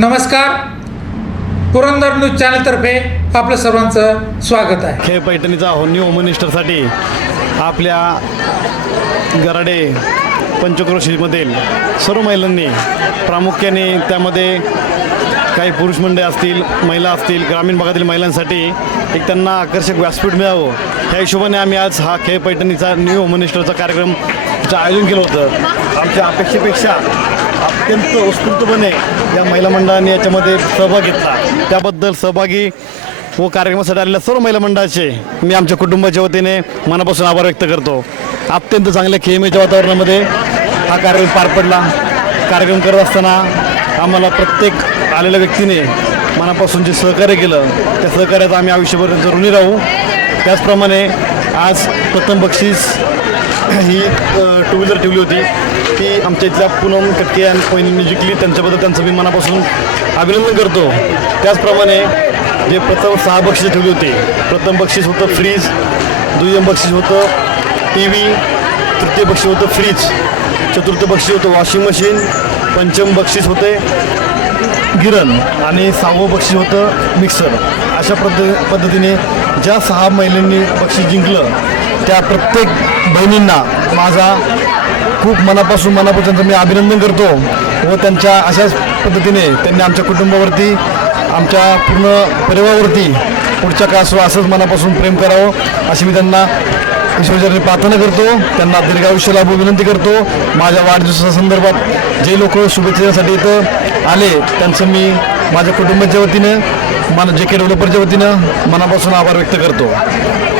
नमस्कार. पुरंदर न्यूज चॅनलतर्फे आपलं सर्वांचं स्वागत आहे. खेळ पैठणीचा हो न्यू होम मिनिस्टरसाठी आपल्या गराडे पंचक्रोशीमधील सर्व महिलांनी प्रामुख्याने त्यामध्ये काही पुरुष मंडळी असतील महिला असतील ग्रामीण भागातील महिलांसाठी एक त्यांना आकर्षक व्यासपीठ मिळावं. ह्या हिशोबाने आम्ही आज हा खेळ पैठणीचा न्यू होम मिनिस्टरचा कार्यक्रम आयोजन केलं होतं आमच्या अपेक्षेपेक्षा अत्यंत उत्स्फूर्तपणे या महिला मंडळाने याच्यामध्ये सहभाग घेतला. त्याबद्दल सहभागी व कार्यक्रमासाठी आलेल्या सर्व महिला मंडळाचे मी आमच्या कुटुंबाच्या वतीने मनापासून आभार व्यक्त करतो. अत्यंत चांगल्या खेळीमेच्या वातावरणामध्ये हा कार्यक्रम पार पडला. कार्यक्रम करत असताना आम्हाला प्रत्येक आलेल्या व्यक्तीने मनापासून जे सहकार्य केलं त्या सहकार्याचा आम्ही आयुष्यभर ऋणी राहू. त्याचप्रमाणे आज प्रथम बक्षीस ही टू व्हीलर ठेवली होती. ती आमच्या इथल्या पूनम कटके आणि पहिल्यांनी जिंकली. त्यांच्याबद्दल त्यांचं मी मनापासून अभिनंदन करतो. त्याचप्रमाणे जे प्रथम सहा बक्षीस ठेवली होती प्रथम बक्षीस होतं फ्रीज दुय्यम बक्षीस होतं टी व्ही तृतीय बक्षीस होतं फ्रीज चतुर्थ बक्षीस होतं वॉशिंग मशीन पंचम बक्षीस होते गिरण आणि सहावं बक्षीस होतं मिक्सर अशा पद्ध पद्धतीने ज्या सहा महिलांनी बक्षीस जिंकलं त्या प्रत्येक बहिणींना माझा खूप मनापासून मनापासून त्यांचं मी अभिनंदन करतो व त्यांच्या अशाच पद्धतीने त्यांनी आमच्या कुटुंबावरती आमच्या पूर्ण परिवारावरती पुढच्या काळात असंच मनापासून प्रेम करावं अशी मी त्यांना ईश्वरचरणी प्रार्थना करतो. त्यांना दीर्घायुष्य लाभू विनंती करतो. माझ्या वाढदिवसा संदर्भात जे लोक शुभेच्छेसाठी इथं आले त्यांचं मी माझ्या कुटुंबाच्या वतीनं मन जे के डेव्हलपरच्या वतीनं मनापासून आभार व्यक्त करतो.